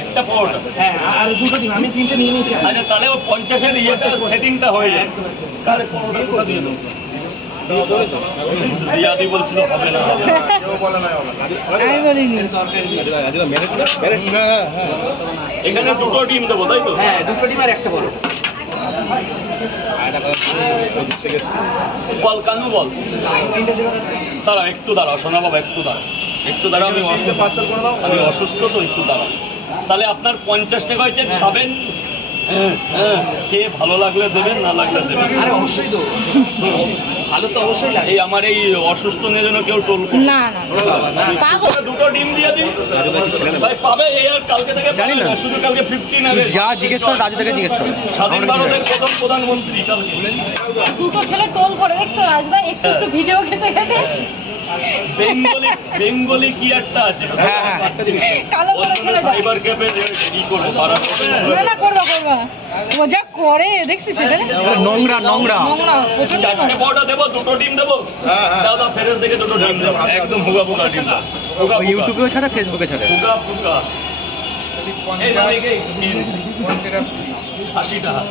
একটা পরোটা, হ্যাঁ, আর দুটো ডিম, আমি 3টে নিয়ে নিয়েছি। আচ্ছা তাহলে ও 50-এর ইয়েটা সেটিংটা হয়ে যায়। কারে পরোটা কোথা দিয়ে দেবো? রিয়াদি বলছিল হবে না, কেউ বলে না হবে। আমি বলিনি। এখানে দুটো ডিম দেবো তাই তো? হ্যাঁ, দুটো ডিম আর একটা পরোটা। বল কানু বল। দাঁড়াও একটু দাঁড়াও, শোনা বাবা একটু দাঁড়াও, একটু দাঁড়াও, আমি অসুস্থ তো, একটু দাঁড়াও। তাহলে আপনার 50 টাকা হয়েছে, খাবেন, খেয়ে ভালো লাগলে দেবেন, না লাগলে দেবেন। আরে অবশ্যই তো, ভালো তো অবশ্যই লাগে। এই আমার এই অসুস্থ নিয়ে যেন কেউ টোল করে না না দুটো ডিম দিয়ে দিই ভাই, পাবে। এই আর কালকে থেকে জানি না, শুধু কালকে 15 আগে যা জিজ্ঞেস করে রাজু থেকে জিজ্ঞেস করে। স্বাধীন ভারতের প্রথম প্রধানমন্ত্রী কালকে। দুটো ছেলে টোল করে দেখছো রাজদা, একটু একটু ভিডিও খেতে খেতে বেঙ্গলি কি একটা আছে, কালো কালো ছেলেটা। সাইবার ক্যাফে কি করবো, পাড়া না না করবা করবা, ও যা করে দেখছিস সেটা নোংরা নোংরা। নোংরা প্রচন্ড। 4টে পরোটা দেবো, দুটো ডিম দেবো, দাদা ফেরত থেকে দুটো ডিম দেবো, একদম হুগা ফুগা ডিম দেবো, ইউটিউবেও ছাড়া ফেসবুকে ছাড়া। হুগা ফুগা। এই মানে কি 80 টাকা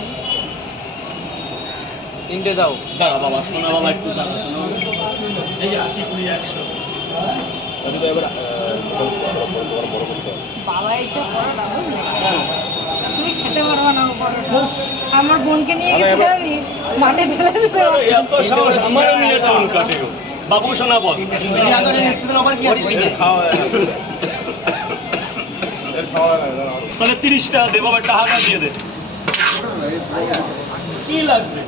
3টে দাও। দাঁড়া বাবা, শোনা বাবা একটু দাঁড়া, শোনো। এই যে 80, 20, 100। বাবা এটা পরোটা বুঝলে, তুমি খেতে পারবা না ও পরোটা। আমার বোনকে নিয়ে গেছি আমি মাঠে ফেলে দিতে। এত সাহস আমারও নিয়ে যান কাটে। বাবু শোনা বল। তাহলে 30 টাকা দে বাবা, টাকা দিয়ে দে। কি লাগবে?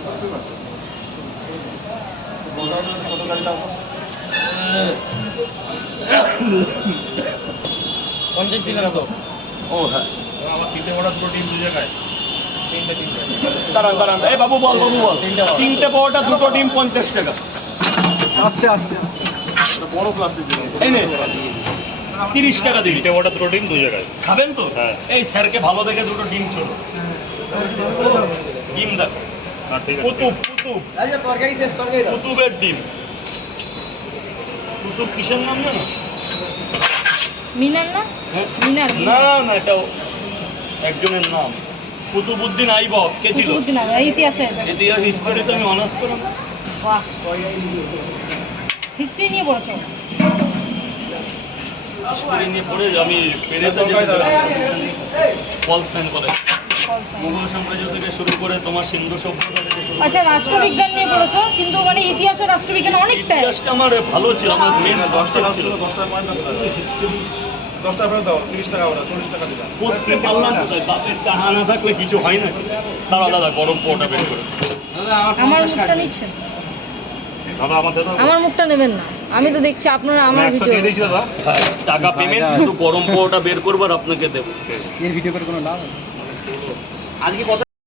ও হ্যাঁ, দাঁড়ান দাঁড়ান, এই বাবু বল, বাবু বল। 3টে পরোটা, দুটো ডিম, 50 টাকা। আস্তে আস্তে আস্তে। এই নে 30 টাকা দিবি। পরোটা, দুটো ডিম, 2 জায়গায় খাবেন তো? এই স্যারকে ভালো দেখে দুটো ডিম ছোট ডিম দেখো। কুতুব, কুতুব, তরকারি শেষ, তরকারি দাও। কুতুবের ডিম। কুতুব কিসের নাম জানো? মিনার না, হ্যাঁ? মিনার না না, এটাও একজনের নাম, কুতুবউদ্দিন আইবক। কে ছিল? কুতুবউদ্দিন আইবক, ইতিহাসের। ইতিহাস, হিস্টোরিতে আমি অনার্স করলাম। বাহ, হিস্ট্রি নিয়ে পড়েছো? হিস্টোরি নিয়ে পড়ে আমি পেরেতে পল সায়েন্স কলেজ, মুঘল সাম্রাজ্য থেকে শুরু করে তোমার সিন্ধু সভ্যতা থেকে শুরু করে। আচ্ছা, রাষ্ট্রবিজ্ঞান নিয়ে পড়েছো, কিন্তু মানে ইতিহাস ও রাষ্ট্রবিজ্ঞান অনেকটা। ইতিহাসটা আমার ভালো ছিল, আমার মেন সাবজেক্ট ছিল। পড়তে পারলাম কোথায়? বাপের টাকা না থাকলে কিছু হয় না। দাদা দাদা গরম পোটা বের করে আমার মুখটা নিচ্ছেন? আমার মুখটা নেবেন না, আমি তো দেখছি আপনারা আমার ভিডিও। হ্যাঁ, টাকা পেমেন্ট, শুধু গরম পোটা বের করবার আপনাকে দেবো। এর ভিডিও করে কোনো লাভ? আজকে কত